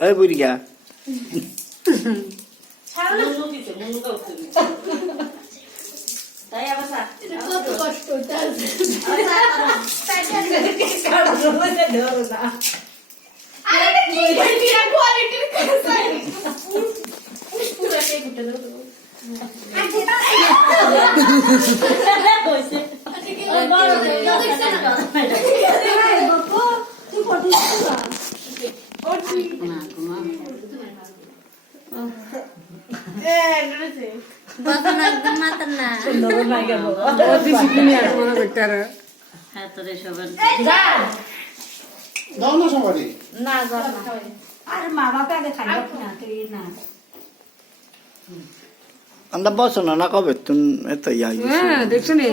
এই বুড়িয়া anda bosan anak kau betul itu ya. দেখছো নি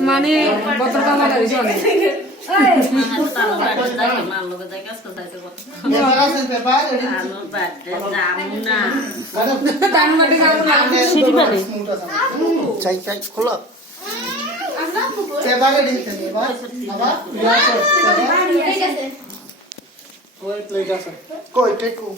মানে বতর কামা লাগিছে অনেক Cai cai khula. Koi plate asa. Koi plate ko.